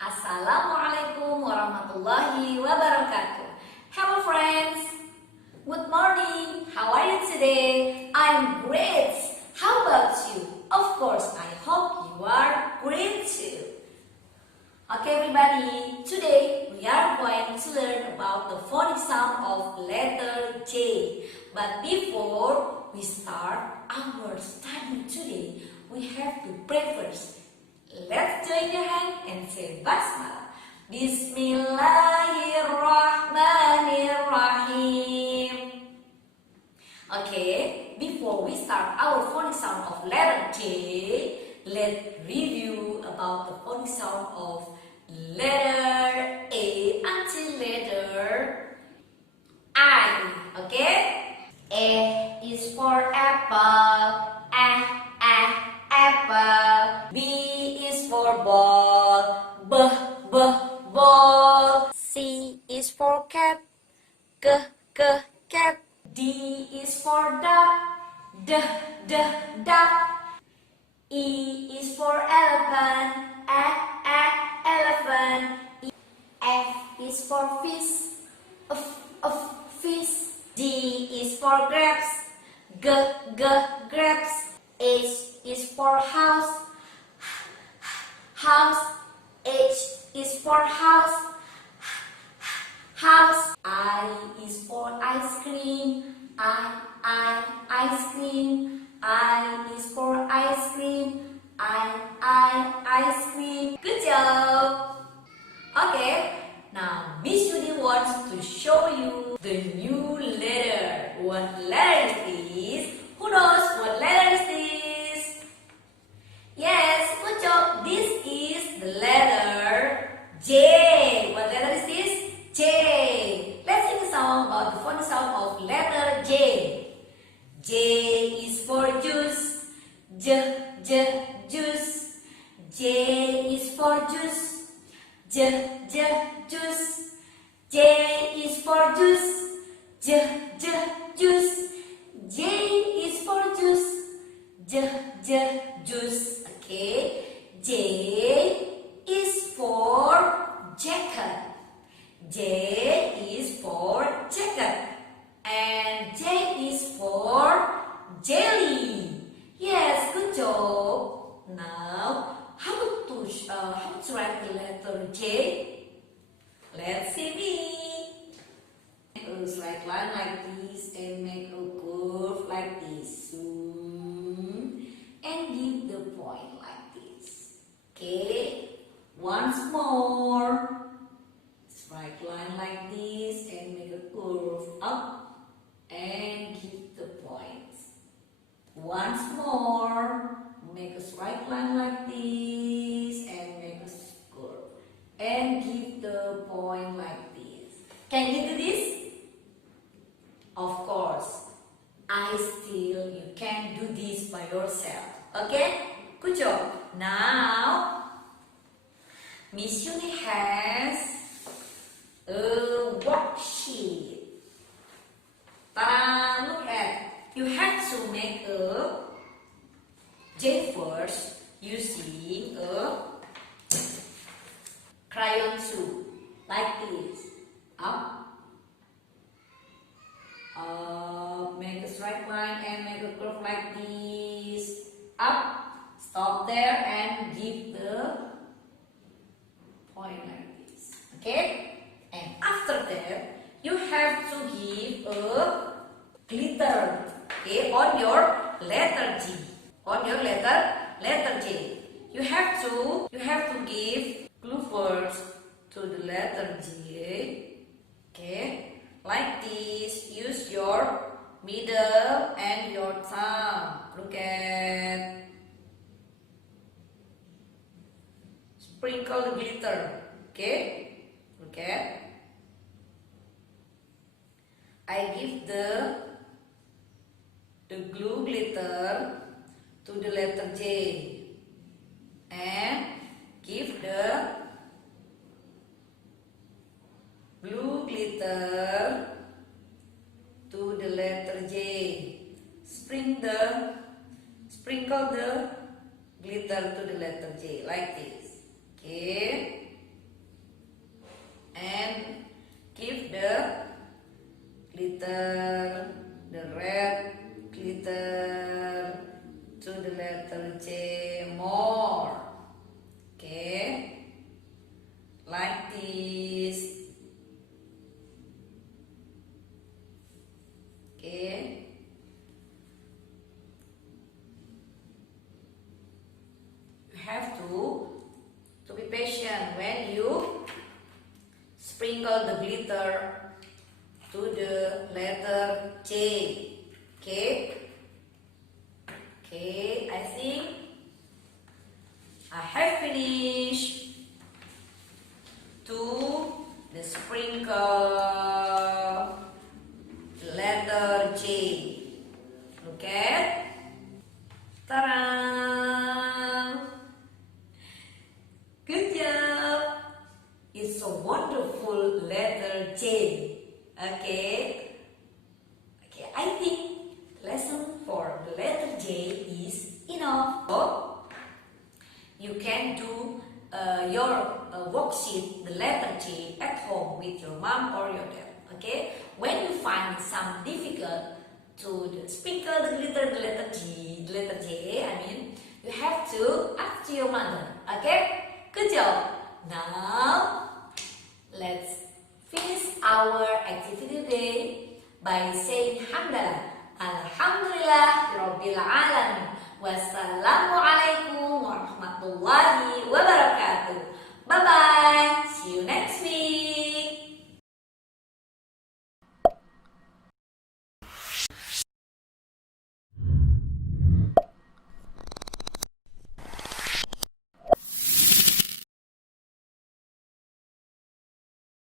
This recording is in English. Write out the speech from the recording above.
Assalamualaikum warahmatullahi wabarakatuh. Hello friends, good morning. How are you today? I'm great. How about you? Of course, I hope you are great too. Okay everybody, today we are going to learn about the phonic sound of letter J. But before we start our study today, we have to pray first. Let's join your hand and say Basmalah. Bismillahirrahmanirrahim. Okay, before we start our phonic sound of letter J, let's review about the phonic sound of letter A until letter I. Okay, A is for apple. Apple. B is for ball. Ball. C is for cat. Cat. D is for duck. Duck. E is for elephant. Elephant. F is for fish. Fish. G is for grapes. Grapes. H is for house. H is for house. I is for ice cream. Ice cream. I is for ice cream. Ice cream. Good job. Okay, now Miss Judy wants to show you the new letter. What letter is this? Who knows what letter is this? Yes, good job. This is the letter J. What letter is this? J. Let's sing a song about the phonic sound of letter J. J is for juice. Juice. J is for juice. Juice. J is for juice. Juice. J is for juice. Juice. Okay. J is for jacket. J is for jacket. And J is for jelly. Yes, good job. Now, how to write the letter J? Let's see me. Make a straight line like this and make a curve like this. And give the point like this. Okay. Once more. Straight line like this and make a curve up and give the points. Once more. Make a straight line like this and make a curve and give the point like this. Can you do this? Of course. You can do this by yourself. Okay? Good job. Now, Miss Yuni has a worksheet. Look at. You have to make a J first using a crayon tool like this. Up. Make a straight line and make a curve like this. Up. Stop there and give the point like this. Okay? And after that, you have to give a glitter. Okay? On your letter G. On your letter J. You have to give glue first to the letter J. Okay? Like this. Use your middle and your thumb. Look at. Sprinkle the glitter. Okay? Look at. I give the glue glitter to the letter J and give the glue glitter to the letter J. Sprinkle the glitter to the letter J like this. Okay. sprinkle the glitter to the letter J. Okay? Okay, I think I have finished to the sprinkle the letter J. Look at. Ta-da! Good job! It's a wonderful letter J. Okay? Okay, I think lesson for the letter J is enough. So, you can do your worksheet, the letter J, at home with your mom or your dad. Okay? When you find some difficult to sprinkle the glitter, the letter J, I mean, you have to ask to your mother. Okay? Good job. Now, let's finish our activity today by saying Hamdalah. Alhamdulillah Rabbil Alamin. Wassalamualaikum warahmatullahi